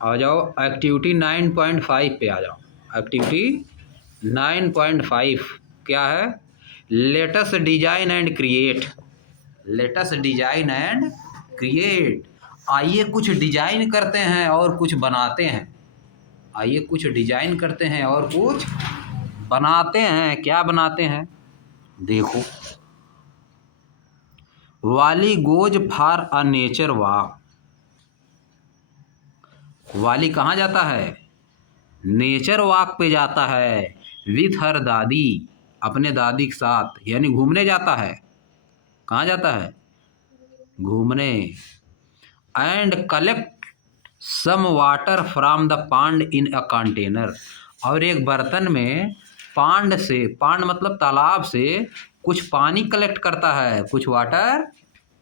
आ जाओ एक्टिविटी 9.5 पे आ जाओ। एक्टिविटी 9.5 क्या है? Let's design and create. Let's design and create. आइए कुछ डिजाइन करते हैं और कुछ बनाते हैं। आइए कुछ डिजाइन करते हैं और कुछ बनाते हैं। क्या बनाते हैं? देखो, वाली goes for a nature walk. वाली कहाँ जाता है? नेचर वॉक पे जाता है विथ हर दादी, अपने दादी के साथ, यानी घूमने जाता है। कहाँ जाता है? घूमने। And collect some water from the pond in a container. और एक बर्तन में पांड से, पांड मतलब तालाब से, कुछ पानी कलेक्ट करता है, कुछ वाटर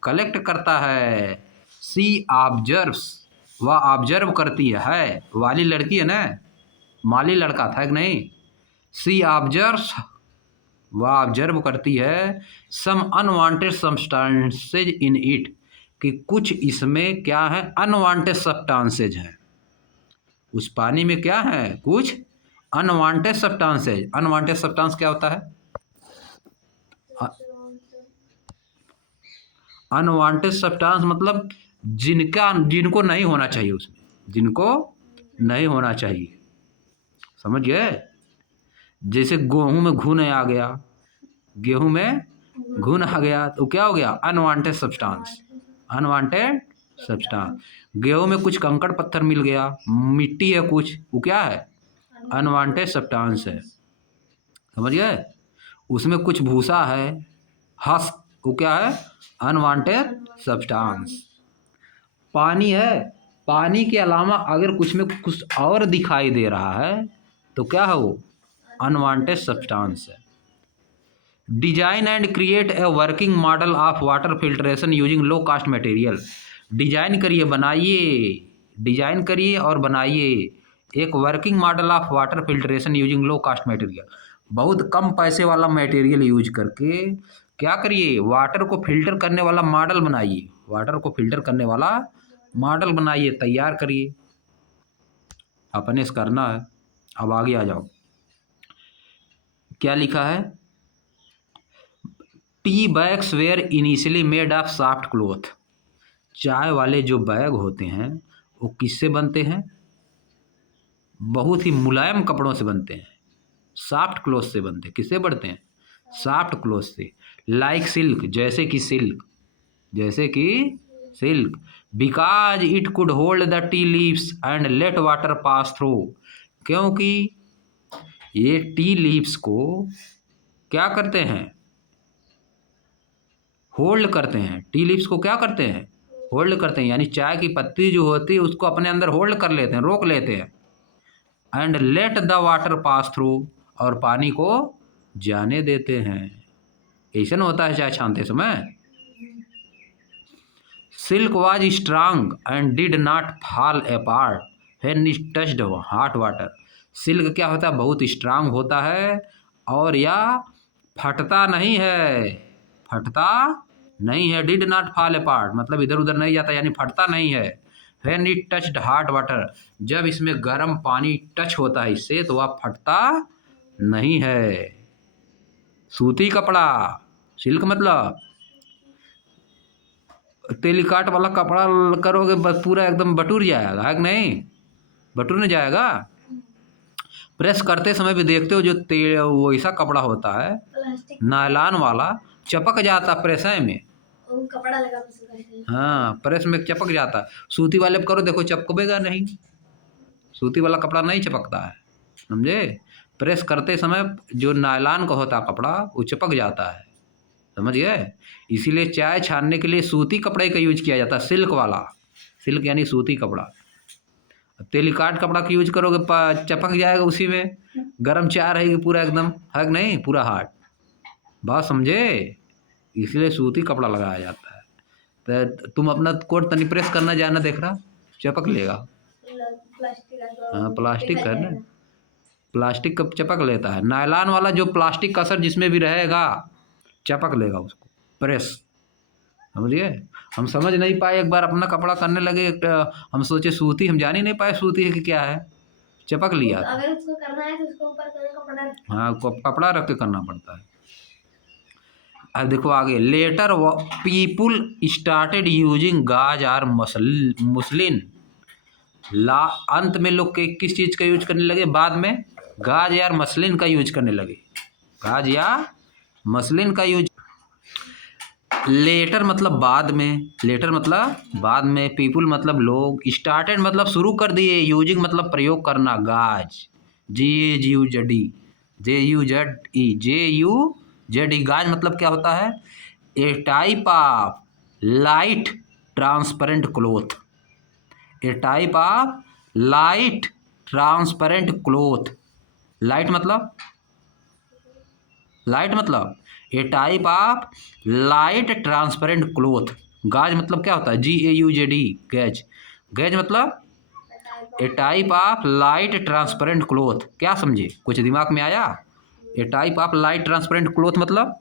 कलेक्ट करता है। सी ऑब्जर्व्स, वह ऑब्जर्व करती है। वाली लड़की है ना, माली लड़का था कि नहीं। सी ऑब्जर्व्स, वह ऑब्जर्व करती है सम अनवांटेड सब्सटेंसेज इन इट, कि कुछ इसमें क्या है? अनवांटेड सब्सटेंसेज हैं। उस पानी में क्या है? कुछ अनवांटेड सब्सटेंसेज। अनवांटेड सब्सटेंस क्या होता है? अनवांटेड सब्सटेंस मतलब जिनको नहीं होना चाहिए उसमें, जिनको नहीं होना चाहिए। समझ गए? जैसे गेहूं में घुन आ गया, गेहूं में घुन आ गया तो क्या हो गया? Unwanted substance. Unwanted substance. गेहूं में कुछ कंकड़ पत्थर मिल गया, मिट्टी है कुछ, वो क्या है? अनवांटेड सब्सटेंस है। समझ गए? उसमें कुछ भूसा है, हस्क, वो क्या है? Unwanted substance. पानी है, पानी के अलावा अगर कुछ में कुछ और दिखाई दे रहा है तो क्या है वो? अनवांटेड सब्सटेंस है। Design and create a working model of water filtration using low cost material. Design करिए, बनाइए, डिजाइन करिए और बनाइए एक working model of water filtration using low cost material. बहुत कम पैसे वाला मटेरियल यूज करके क्या करिए? वाटर को फिल्टर करने वाला मॉडल बनाइए। वाटर को फिल्टर करने वाला मॉडल बनाइए, तैयार करिए। अपने से करना है। अब आगे आ जाओ, क्या लिखा है? Tea bags were initially made of soft cloth. चाय वाले जो बैग होते हैं वो किससे बनते हैं? बहुत ही मुलायम कपड़ों से बनते हैं, सॉफ्ट क्लॉथ से बनते हैं। किससे बनते हैं? सॉफ्ट क्लॉथ से। लाइक सिल्क, जैसे कि सिल्क, जैसे कि silk. Because it could hold the tea leaves and let water pass through. क्योंकि ये टी लीव्स को क्या करते हैं? होल्ड करते हैं। टी लीव्स को क्या करते हैं? होल्ड करते हैं, यानी चाय की पत्ती जो होती है उसको अपने अंदर होल्ड कर लेते हैं, रोक लेते हैं। And let the water pass through, और पानी को जाने देते हैं। ऐसा न होता है चाय छानते समय। Silk was strong and did not fall apart when it touched hot water. Silk क्या होता है? बहुत स्ट्रांग होता है और या फटता नहीं है, फटता नहीं है। डिड नॉट फॉल अपार्ट मतलब इधर उधर नहीं जाता, यानी फटता नहीं है। When it touched hot water, जब इसमें गर्म पानी टच होता है इससे तो वह फटता नहीं है। सूती कपड़ा, सिल्क मतलब टेलीकाट वाला कपड़ा करोगे पूरा एकदम बटूर जाएगा, है कि नहीं? बटूर नहीं जाएगा। प्रेस करते समय भी देखते हो जो वैसा कपड़ा होता है नायलॉन वाला, चपक जाता प्रेस में। कपड़ा लगा, हाँ, प्रेस में चपक जाता। सूती वाले करो, देखो चपकेगा नहीं, सूती वाला कपड़ा नहीं चपकता है। समझे? प्रेस करते समय जो नायलॉन का होता कपड़ा वो चिपक जाता है। समझ गए? इसीलिए चाय छानने के लिए सूती कपड़े का यूज किया जाता है, सिल्क वाला। सिल्क यानी सूती कपड़ा। टेलीकाट कपड़ा का यूज करोगे चपक जाएगा, उसी में गर्म चाय रहेगी पूरा एकदम, है कि नहीं? पूरा हार्ड। बात समझे? इसलिए सूती कपड़ा लगाया जाता है। तो तुम अपना कोट तनी प्रेस करना जाना, देख रहा चपक लेगा। हाँ, प्लास्टिक है ना, प्लास्टिक का चपक लेता है। नायलॉन वाला जो प्लास्टिक का असर जिसमें भी रहेगा चपक लेगा उसको, प्रेस। समझिए? हम समझ नहीं पाए, एक बार अपना कपड़ा करने लगे, हम सोचे सूती, हम जान ही नहीं पाए सूती है कि क्या है, चपक लिया। अगर उसको करना है तो उसको ऊपर कपड़ा, हाँ, कपड़ा रख के करना पड़ता है। अब देखो आगे, लेटर पीपुल स्टार्टेड यूजिंग गाज आर मुस्लिन। ला अंत में लोग के किस चीज का यूज करने लगे? बाद में गाज या मसलिन का यूज करने लगे, गाज या मसलिन का यूज। लेटर मतलब बाद में, लेटर मतलब बाद में, पीपुल मतलब लोग, स्टार्टेड मतलब शुरू कर दिए, यूजिंग मतलब प्रयोग करना, गाज, GAGUZE, JUZE, गाज मतलब क्या होता है? A type of light transparent cloth, a type of light transparent cloth. Light मतलब, लाइट मतलब a type of light transparent cloth. Gauze मतलब क्या होता है? GAUZE, gauze. गैज मतलब a type of light transparent cloth. क्या समझे? कुछ दिमाग में आया? A type of light transparent cloth मतलब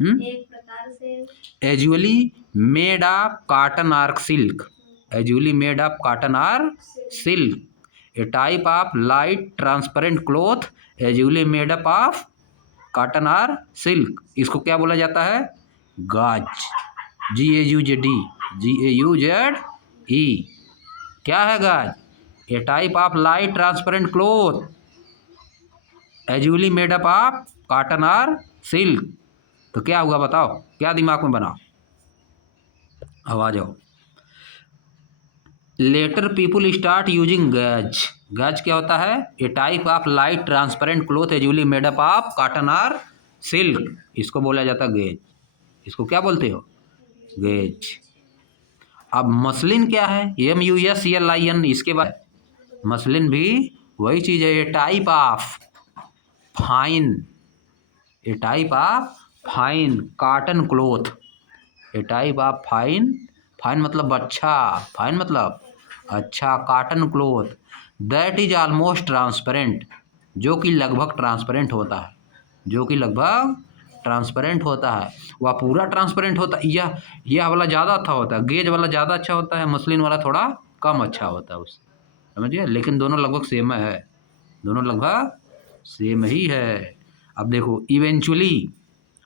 एक प्रकार से usually made of cotton or silk, usually made of cotton or silk, A type of light transparent cloth usually made up of cotton or silk. इसको क्या बोला जाता है? गाज, GAUZE। क्या है gauze? A type of light transparent cloth usually made up of cotton or silk. तो क्या हुआ बताओ, क्या दिमाग में बना? अब आ जाओ, later people start using gauze. Gauze क्या होता है? A type of light transparent cloth usually made up of cotton or silk. इसको बोला जाता है गेज। इसको क्या बोलते हो? गेज। अब मसलिन क्या है? MUSLIN। इसके बाद मसलिन भी वही चीज है, a type of fine, a type of fine cotton cloth, a type of fine, fine मतलब अच्छा, फाइन मतलब अच्छा, cotton cloth that is almost transparent, जो कि लगभग ट्रांसपेरेंट होता है, जो कि लगभग ट्रांसपेरेंट होता है। वह पूरा ट्रांसपेरेंट होता है, यह वाला ज़्यादा अच्छा होता है, गेज वाला ज़्यादा अच्छा होता है, मसलिन वाला थोड़ा कम अच्छा होता है उससे, समझिए। लेकिन दोनों लगभग सेम है, दोनों लगभग सेम ही है। अब देखो, इवेंचुअली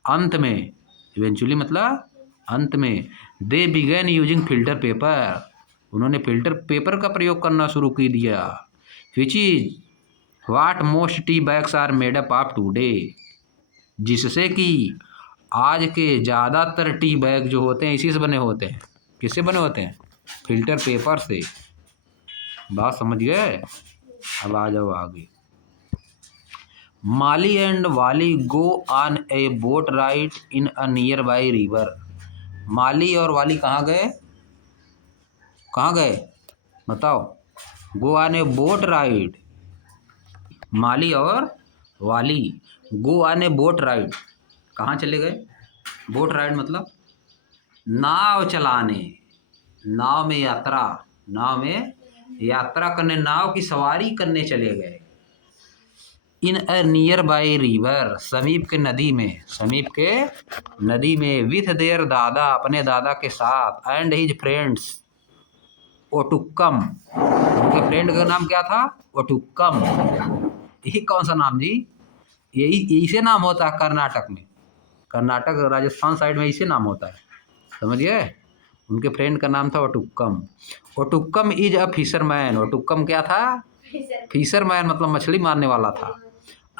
अंत में, इवेंचुअली मतलब अंत में, they begin using filter paper, उन्होंने फिल्टर पेपर का प्रयोग करना शुरू कर दिया। Which is what most tea bags are made up of today, जिससे कि आज के ज़्यादातर टी बैग जो होते हैं इसी से बने होते हैं। किससे बने होते हैं? फिल्टर पेपर से। बात समझ गए? अब आ जाओ आगे। Mali and Wali go on a boat ride in a nearby river. Mali और वाली कहाँ गए? कहाँ गए बताओ? Go on a boat ride, Mali और Wali go on a boat ride, कहाँ चले गए? बोट राइड मतलब नाव चलाने, नाव में यात्रा, नाव में यात्रा करने, नाव की सवारी करने चले गए। इन अ नियर बाई रिवर, समीप के नदी में, समीप के नदी में, विथ देयर दादा, अपने दादा के साथ, एंड हिज फ्रेंड्स ओटुक्कम, उनके फ्रेंड का नाम क्या था? ओटुक्कम। ये कौन सा नाम जी? यही इसे नाम होता है कर्नाटक में, कर्नाटक राजस्थान साइड में इसे नाम होता है, समझ गए? उनके फ्रेंड का नाम था ओटुक्कम। ओटुक्कम इज अ फिशरमैन, ओटुक्कम क्या था? फिशरमैन मतलब मछली मारने वाला था।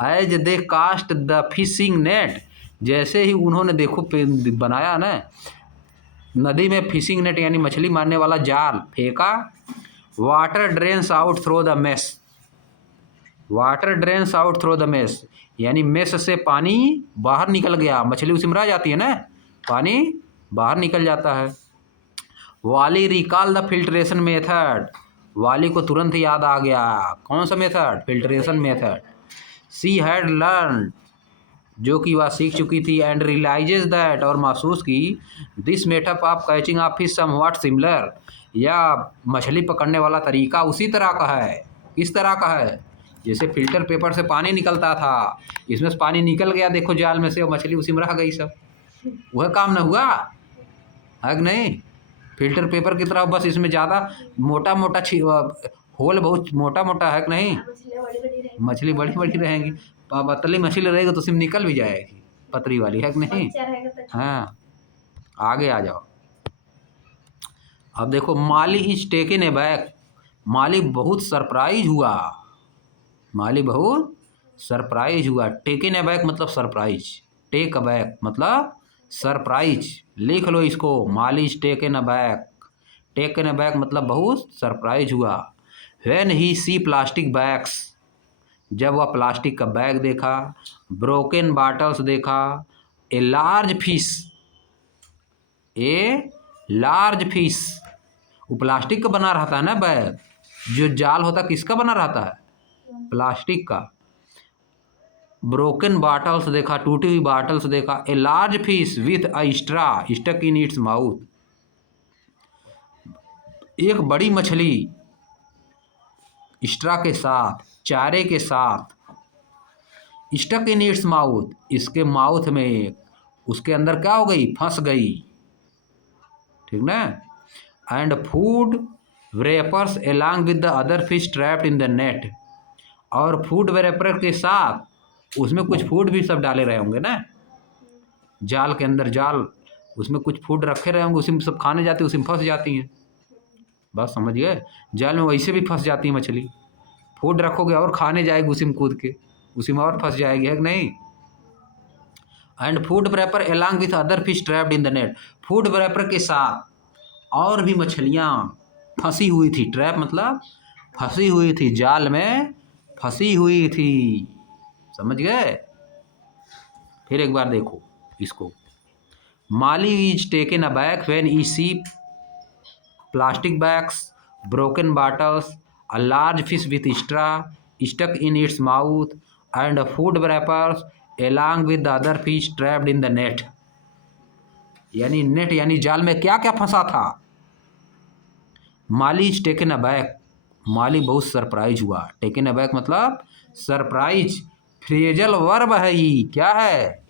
As they cast the fishing net, जैसे ही उन्होंने देखो बनाया ना नदी में फिशिंग नेट यानी मछली मारने वाला जाल फेंका, water drains out through the mess, water drains out through the mess, यानी मेस से पानी बाहर निकल गया, मछली उसी में रह जाती है ना, पानी बाहर निकल जाता है। वाली रिकॉल द फिल्ट्रेशन मेथड, वाली को तुरंत याद आ गया, कौन सा method? Filtration method. She had learn, जो कि वह सीख चुकी थी, एंड रियलाइजेज दैट, और महसूस की, this method of catching of fish somewhat similar, या मछली पकड़ने वाला तरीका उसी तरह का है। किस तरह का है? जैसे फिल्टर पेपर से पानी निकलता था, इसमें से पानी निकल गया देखो जाल में से, और मछली उसी में रह गई, सब वह काम न हुआ है कि नहीं? फिल्टर पेपर की तरह, बस इसमें ज़्यादा मोटा मोटा होल बहुत मोटा मोटा है कि नहीं। मछलियाँ बड़ी बड़ी रहेंगी। मछली बड़ी बड़ी रहेंगी, पतली मछली रहेगी तो उसमें निकल भी जाएगी, पतली वाली है कि नहीं। बच्चा रहेगा तो हाँ, आगे आ जाओ। अब देखो, Mali is taken aback. Mali बहुत सरप्राइज हुआ। माली बहुत सरप्राइज हुआ। टेकन ए बैक मतलब सरप्राइज। टेक अ बैक मतलब सरप्राइज। लिख लो इसको, Mali is taken aback. Taken aback मतलब बहुत सरप्राइज हुआ। When he see plastic bags, जब वह प्लास्टिक का बैग देखा। ब्रोकन बॉटल्स देखा। A large fish, a large fish, वो प्लास्टिक का बना रहता है ना बैग। जो जाल होता है किसका बना रहता है, प्लास्टिक का। ब्रोकन बॉटल्स देखा, टूटी हुई बॉटल्स देखा। A large fish with a straw stuck in its mouth, एक बड़ी मछली स्ट्रा के साथ, चारे के साथ, स्टक इन इट्स माउथ, इसके माउथ में एक, उसके अंदर क्या हो गई, फंस गई, ठीक ना। And food wrappers along with the other fish trapped in the net, और फूड wrapper के साथ उसमें कुछ फूड भी सब डाले रहे होंगे ना, जाल के अंदर जाल, उसमें कुछ फूड रखे रहे होंगे, उसी में सब खाने जाती है, उसी में फंस जाती हैं। बात समझ गए, जाल में वैसे भी फंस जाती है मछली। फूड रखोगे और खाने जाएगी उसी में कूद के, उसी में और फंस जाएगी, है कि नहीं। And food wrapper along with other fish trapped in the net, food wrapper के साथ और भी मछलियाँ फंसी हुई थी। ट्रैप मतलब फंसी हुई थी, जाल में फंसी हुई थी, समझ गए। फिर एक बार देखो इसको, Mali is taken aback when he see plastic bags, broken bottles, a large fish with straw stuck in its mouth and food wrappers along with the other fish trapped in the net, यानी net यानी जाल में क्या क्या फंसा था। माली is taken a back, Mali बहुत surprise हुआ। टेकन अ बैक मतलब सरप्राइज। फ्रेजल वर्ब है ये, क्या है,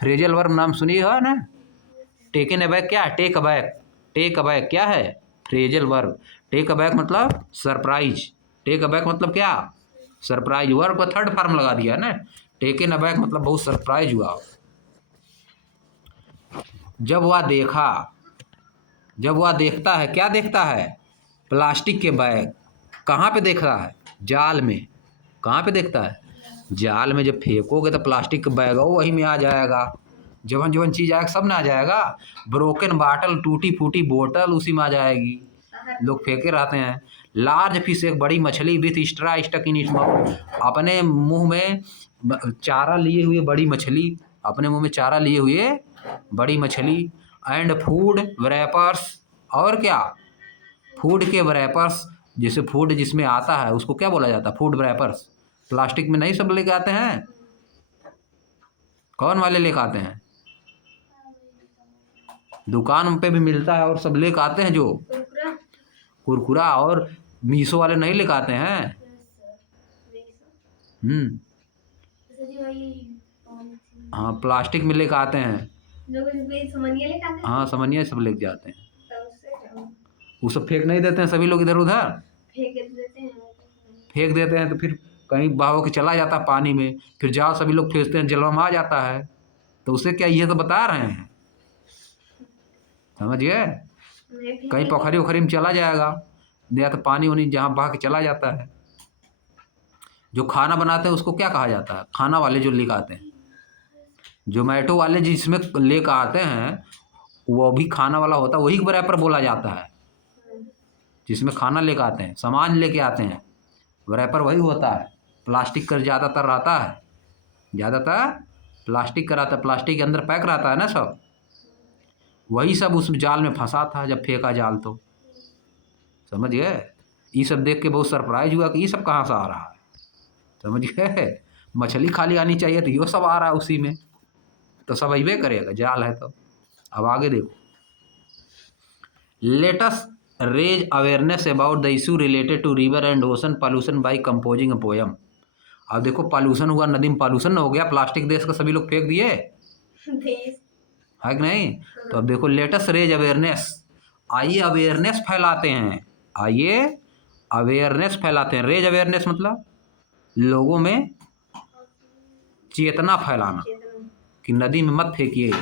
फ्रेजल वर्ब, नाम सुनिए हो ना। टेकन अ बैक क्या है, take aback. Take aback क्या है, phrasal verb. Take aback मतलब सरप्राइज। टेक अ बैक मतलब क्या, सरप्राइज। वर्ब का थर्ड फॉर्म लगा दिया ना। टेकन अ बैक मतलब बहुत सरप्राइज हुआ। जब वह देखा, जब वह देखता है, क्या देखता है, प्लास्टिक के बैग। कहाँ पे देख रहा है, जाल में। कहाँ पे देखता है, जाल में। जब फेंकोगे तो प्लास्टिक का बैग हो वही में आ जाएगा, जवन जवन चीज़ आएगा सब में आ जाएगा। ब्रोकन बॉटल, टूटी फूटी बोतल उसी में आ जाएगी, लोग फेंके रहते हैं। लार्ज फिश, एक बड़ी मछली, with straw stuck in its mouth, अपने मुंह में चारा लिए हुए बड़ी मछली, अपने मुंह में चारा लिए हुए बड़ी मछली। एंड फूड wrappers, और क्या, फूड के wrappers, जैसे फूड जिसमें आता है उसको क्या बोला जाता है, फूड wrappers। प्लास्टिक में नहीं सब लेके आते हैं, कौन वाले लेके आते हैं, दुकान पे भी मिलता है और सब लेके आते हैं, जो कुरकुरा। कुरकुरा और मीशो वाले नहीं लेके आते हैं। हाँ, प्लास्टिक में लेके आते हैं। समनिया लेके आते हैं। हाँ, समनिया सब लेके जाते हैं, तो उससे क्या? वो सब फेंक नहीं देते हैं सभी लोग इधर उधर, फेंक देते हैं। फेंक देते हैं तो फिर कहीं बहाव के चला जाता है पानी में, फिर जाओ सभी लोग फेंकते हैं, जलवा में आ जाता है। तो उसे क्या, ये तो बता रहे हैं, समझ गए। कहीं पोखरी ओखरी में चला जाएगा, या तो पानी वानी जहाँ बहा के चला जाता है। जो खाना बनाते हैं उसको क्या कहा जाता है, खाना वाले जो लेकर आते हैं, जोमेटो वाले जिसमें लेकर आते हैं वो भी खाना वाला होता है, वही wrapper बोला जाता है। जिसमें खाना लेकर आते हैं, सामान लेके आते हैं, wrapper वही होता है। प्लास्टिक का ज़्यादातर रहता है, ज़्यादातर प्लास्टिक का रहता है, प्लास्टिक के अंदर पैक रहता है ना सब, वही सब उस जाल में फंसा था जब फेंका जाल तो, समझ गए। ये सब देख के बहुत सरप्राइज हुआ कि ये सब कहाँ से आ रहा है, समझ गए। मछली खाली आनी चाहिए तो ये सब आ रहा है उसी में, तो सब अबे करेगा, जाल है तो। अब आगे देखो, let's raise awareness about the issue related to river and ocean pollution by composing a poem. अब देखो, पॉल्यूशन हुआ, नदी में पॉल्यूशन हो गया, प्लास्टिक देश का सभी लोग फेंक दिए, देश। है कि नहीं। तो अब देखो, लेटस रेज अवेयरनेस आइए अवेयरनेस फैलाते हैं, आइए अवेयरनेस फैलाते हैं। रेज अवेयरनेस मतलब लोगों में चेतना फैलाना चेतना। कि नदी में मत फेंकिए।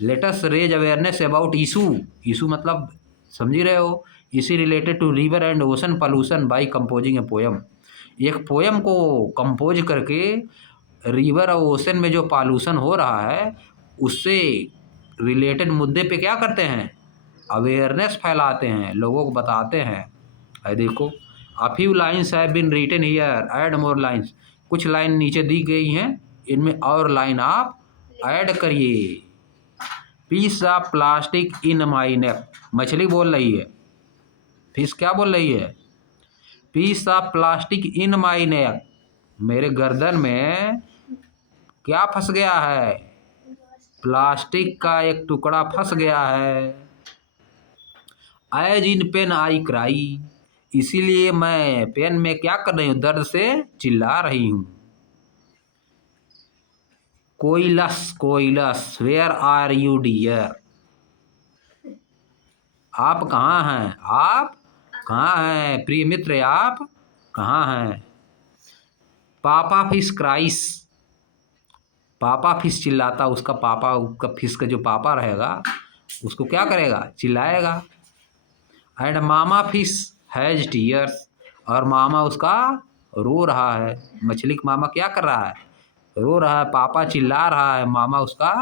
Let's raise awareness about issue, issue मतलब समझ ही रहे हो, इसी related to river and ocean pollution by composing a poem. एक पोएम को कंपोज करके रिवर और ओशन में जो पॉल्यूशन हो रहा है उससे रिलेटेड मुद्दे पे क्या करते हैं, अवेयरनेस फैलाते हैं, लोगों को बताते हैं। है देखो, a few lines have been written here, add more lines. कुछ लाइन नीचे दी गई हैं, इनमें और लाइन आप ऐड करिए। पीस ऑफ प्लास्टिक इन माई नेक, मछली बोल रही है, फिश क्या बोल रही है, पीस ऑफ प्लास्टिक इन माई नेक, मेरे गर्दन में क्या फंस गया है, प्लास्टिक का एक टुकड़ा फंस गया है। As in pain I cry, इसीलिए मैं पेन में क्या कर रही हूँ, दर्द से चिल्ला रही हूँ। कोइलस कोइलस वेयर आर यू डियर, आप कहाँ हैं, आप कहाँ हैं प्रिय मित्र, आप कहाँ हैं। पापा फिश क्राइस, पापा फिश चिल्लाता, उसका पापा, उसका फिश का जो पापा रहेगा उसको क्या करेगा, चिल्लाएगा। And mama fish has tears, और मामा उसका रो रहा है, मछली का मामा क्या कर रहा है, रो रहा है, पापा चिल्ला रहा है, मामा उसका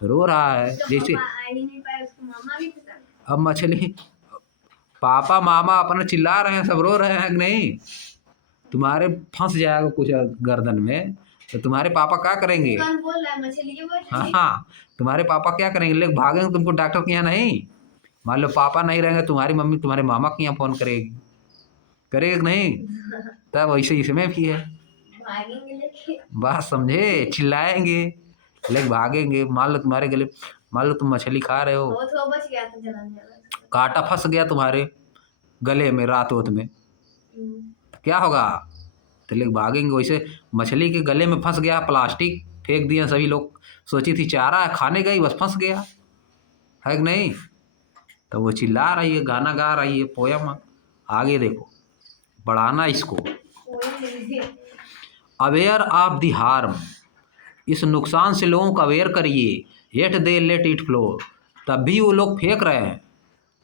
रो रहा है। जैसे आ ही नहीं पाया, उसको मामा भी पता। अब मछली, पापा मामा अपना चिल्ला रहे हैं, सब रो रहे हैं कि नहीं, तुम्हारे फंस जाएगा कुछ गर्दन में तो तुम्हारे पापा क्या करेंगे, कौन बोल रहा है, मछली के बोल रही है? हाँ, तुम्हारे पापा क्या करेंगे, लेके भागेंगे तुमको डॉक्टर के यहाँ नहीं। मान लो पापा नहीं रहेंगे, तुम्हारी मम्मी तुम्हारे मामा के यहाँ फ़ोन करेगी, करेगी कि नहीं। तब वैसे इसमें भी है, भागेंगे लेके। बात समझे, चिल्लाएंगे लेके भागेंगे। मान लो तुम्हारे गले, मान लो तुम मछली खा रहे हो, वो तो बच गया था जलाने वाला। कांटा फंस गया तुम्हारे गले में रात वोत में, तो क्या होगा, तो लेके भागेंगे। वैसे मछली के गले में फंस गया प्लास्टिक, फेंक दिया सभी लोग, सोची थी चारा है खाने गई, बस फंस गया, है कि नहीं। तो वो चिल्ला रही है, गाना गा रही है, पोयम। आगे देखो, बढ़ाना इसको। अवेयर ऑफ द हार्म, इस नुकसान से लोगों को अवेयर करिए। Yet they let it flow, तब भी वो लोग फेंक रहे हैं,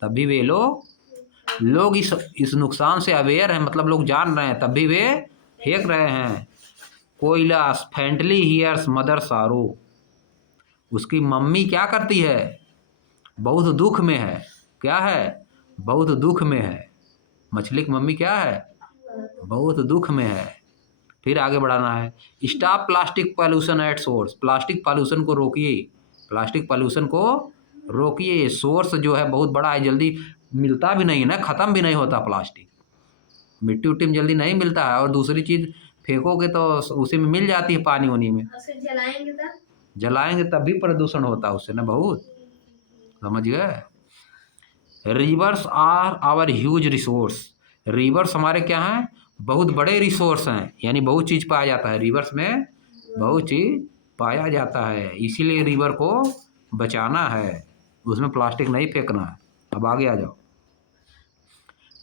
तब भी वे लोग इस नुकसान से अवेयर हैं, मतलब लोग जान रहे हैं, तब भी वे फेंक रहे हैं। कोयलास फैंटली हियर्स मदर सारो, उसकी मम्मी क्या करती है, बहुत दुख में है, क्या है, बहुत दुख में है। मछली की मम्मी क्या है, बहुत दुख में है। फिर आगे बढ़ाना है। Stop plastic pollution at source, plastic pollution को रोकिए, प्लास्टिक पॉल्यूशन को रोकिए। सोर्स जो है बहुत बड़ा है, जल्दी मिलता भी नहीं है ना, ख़त्म भी नहीं होता प्लास्टिक, मिट्टी उट्टी में जल्दी नहीं मिलता है, और दूसरी चीज़ फेंकोगे तो उसी में मिल जाती है, पानी वानी में। उसे जलाएंगे तब, जलाएंगे तब भी प्रदूषण होता है उससे ना, बहुत, समझ गए। Rivers are our huge resource, rivers हमारे क्या हैं, बहुत बड़े रिसोर्स हैं, यानी बहुत चीज़ पाया जाता है रिवर्स में, बहुत चीज़ पाया जाता है, इसीलिए रिवर को बचाना है, उसमें प्लास्टिक नहीं फेंकना है। अब आगे आ जाओ।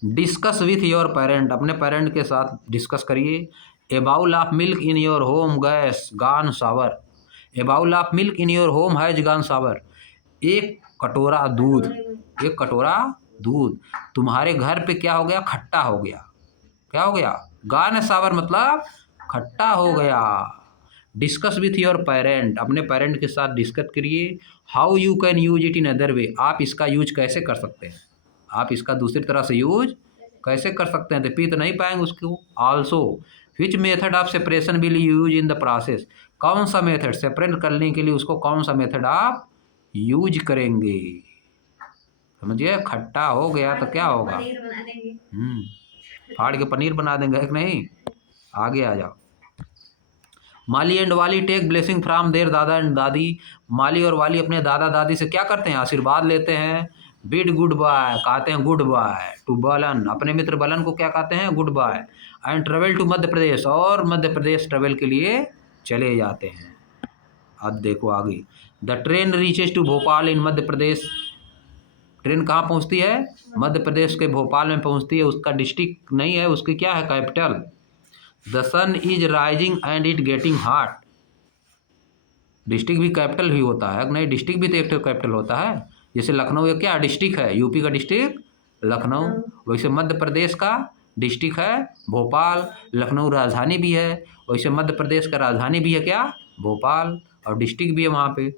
डिस्कस विथ योर पेरेंट, अपने पेरेंट के साथ डिस्कस करिए। A bowl of milk in your home has gone sour, a bowl of milk in your home has gone sour, एक कटोरा दूध, एक कटोरा दूध तुम्हारे घर पे क्या हो गया, खट्टा हो गया, क्या हो गया, गान सावर मतलब खट्टा हो गया। डिस्कस विथ योर पेरेंट, अपने पेरेंट के साथ डिस्कस करिए। How you can use it in other way, आप इसका यूज कैसे कर सकते हैं, आप इसका दूसरी तरह से यूज कैसे कर सकते हैं, तो पी तो नहीं पाएंगे उसको। Also which method of separation will use in the process, कौन सा मेथड सेपरेट करने के लिए उसको कौन सा मेथड आप यूज करेंगे, समझिए। खट्टा हो गया तो क्या होगा, पनीर बना देंगे। फाड़ के पनीर बना देंगे कि नहीं। आगे आ जाओ। माली एंड वाली टेक ब्लेसिंग फ्रॉम देयर दादा एंड दादी, माली और वाली अपने दादा दादी से क्या करते हैं, आशीर्वाद लेते हैं। बिड गुड बाय, कहते हैं गुड बाय टू बलन, अपने मित्र बलन को क्या कहते हैं, goodbye. And travel to Madhya Pradesh, और मध्य प्रदेश ट्रेवल के लिए चले जाते हैं। अब देखो आगे। The train reaches to Bhopal in Madhya Pradesh, train कहाँ पहुँचती है? मध्य प्रदेश के भोपाल में पहुँचती है। उसका डिस्ट्रिक्ट नहीं है, उसकी क्या है? Capital. The sun is rising and it getting hot. District भी कैपिटल ही होता है नहीं? डिस्ट्रिक्ट भी तो एक कैपिटल होता है। जैसे लखनऊ एक क्या डिस्ट्रिक्ट है? यूपी का डिस्ट्रिक्ट लखनऊ। वैसे मध्य प्रदेश का डिस्ट्रिक्ट है भोपाल। लखनऊ राजधानी भी है, वैसे मध्य प्रदेश का राजधानी भी है क्या? भोपाल, और डिस्ट्रिक्ट भी है वहाँ पे।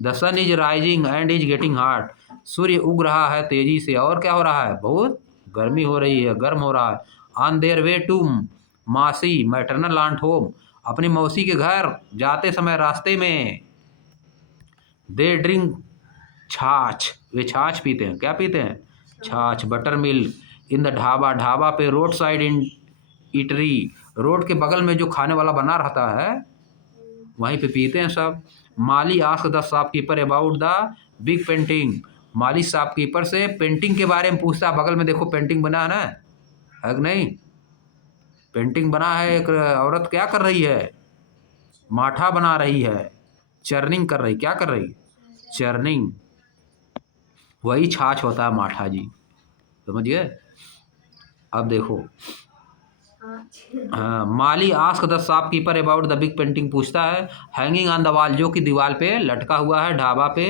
The sun is rising and is getting hot. सूर्य उग रहा है तेजी से और क्या हो रहा है? बहुत गर्मी हो रही है, गर्म हो रहा है। ऑन देयर वे टू मासी मैटरनल आंट होम। अपनी मौसी के घर जाते समय रास्ते में दे ड्रिंक छाछ, वे छाछ पीते हैं। क्या पीते हैं? छाछ, butter milk. In the dhaba, dhaba पे रोड साइड इन इटरी, रोड के बगल में जो खाने वाला बना रहता है वहीं पे पीते हैं सब। Mali ask the shopkeeper about the big painting. Mali shopkeeper से पेंटिंग के बारे में पूछता है। बगल में देखो पेंटिंग बना है ना, है कि नहीं? पेंटिंग बना है। एक औरत क्या कर रही है? माठा बना रही है, चर्निंग कर रही। क्या कर रही? चर्निंग। वही छाछ होता है माठा जी, समझ गए? अब देखो, हाँ, Mali ask the shopkeeper about the big painting पूछता है हैंगिंग ऑन द वॉल, जो कि दीवार पे लटका हुआ है ढाबा पे।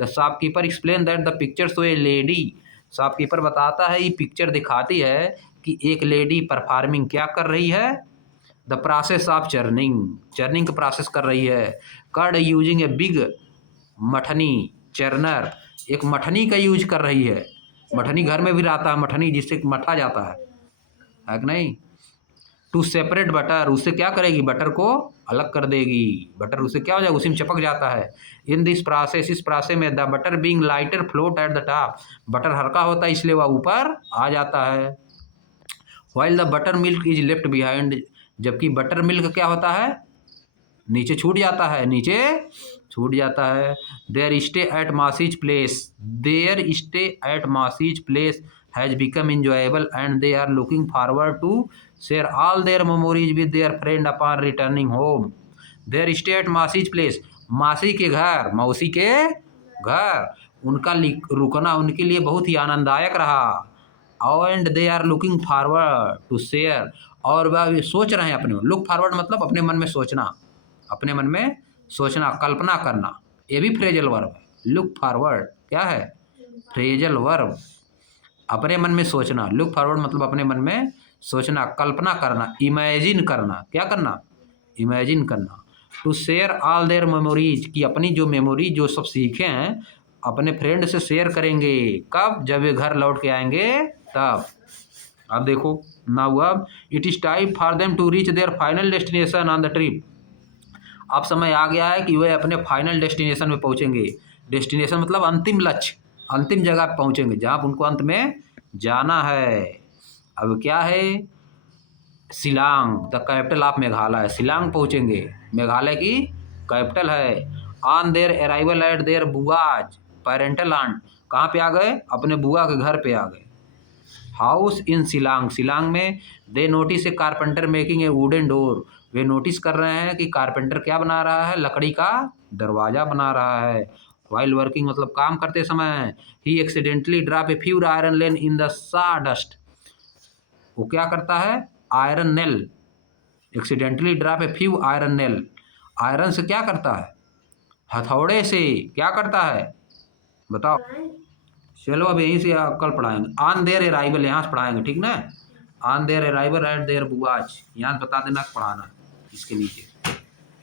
The shopkeeper explain that the picture show A lady. Shopkeeper बताता है ये पिक्चर दिखाती है कि एक लेडी परफॉर्मिंग क्या कर रही है? The process of churning, churning का प्रोसेस कर रही है। कर्ड यूजिंग ए बिग मठनी चर्नर, एक मठनी का यूज कर रही है। मठनी घर में भी रहता है, मठनी जिससे मठा जाता है कि नहीं? टू सेपरेट बटर, उससे क्या करेगी? बटर को अलग कर देगी। बटर उससे क्या हो जाएगा? उसी में चिपक जाता है। इन दिस प्रोसेस, इस प्रोसेस में the butter being lighter float at the top, butter हल्का होता है इसलिए वह ऊपर आ जाता है। While the butter milk is left behind, जबकि बटर मिल्क क्या होता है? नीचे छूट जाता है, नीचे छूट जाता है। Their stay at Masi's place, their stay at Masi's place has become enjoyable and they are looking forward to share all their memories with their friend upon returning home. Their stay at masses place, मासी के घर, मौसी के घर, उनका रुकना उनके लिए बहुत ही आनंददायक रहा। And they are looking forward to share, और वह सोच रहे हैं अपने, लुक फॉरवर्ड मतलब अपने मन में सोचना, अपने मन में सोचना, कल्पना करना। ये भी फ्रेजल वर्ब है। लुक फॉरवर्ड क्या है? Phrasal verb. अपने मन में सोचना, लुक फॉरवर्ड मतलब अपने मन में सोचना, कल्पना करना, इमेजिन करना। क्या करना? इमेजिन करना। To share all their memories, की अपनी जो मेमोरी जो सब सीखे हैं अपने फ्रेंड से शेयर करेंगे। कब? जब वे घर लौट के आएंगे तब। अब देखो, नाउ अब it is time for them to reach their final destination on the trip. अब समय आ गया है कि वे अपने फाइनल डेस्टिनेशन में पहुंचेंगे। डेस्टिनेशन मतलब अंतिम लक्ष्य, अंतिम जगह पहुंचेंगे जहां उनको अंत में जाना है। अब क्या है? Shillong, the capital of Meghalaya, Shillong पहुंचेंगे, मेघालय की कैपिटल है। On their arrival at their बुआज पेरेंटल आंट, कहाँ पे आ गए? अपने बुआ के घर पे आ गए। हाउस इन शिलांग, शिलांग में दे notice A carpenter making a wooden door, way notice कर रहे हैं कि कारपेंटर क्या बना रहा है? लकड़ी का दरवाजा बना रहा है। वाइल वर्किंग मतलब काम करते समय ही accidentally drop a few iron लेन इन द सॉडस्ट, वो क्या करता है? Iron nail, accidentally drop a few iron nail, iron से क्या करता है? हथौड़े से क्या करता है? बताओ। चलो अब यहीं से कल पढ़ाएंगे। ऑन देयर अराइवल यहाँ से पढ़ाएंगे, ठीक ना? On their arrival at their बुआज, यहाँ से बता देना पढ़ाना इसके नीचे।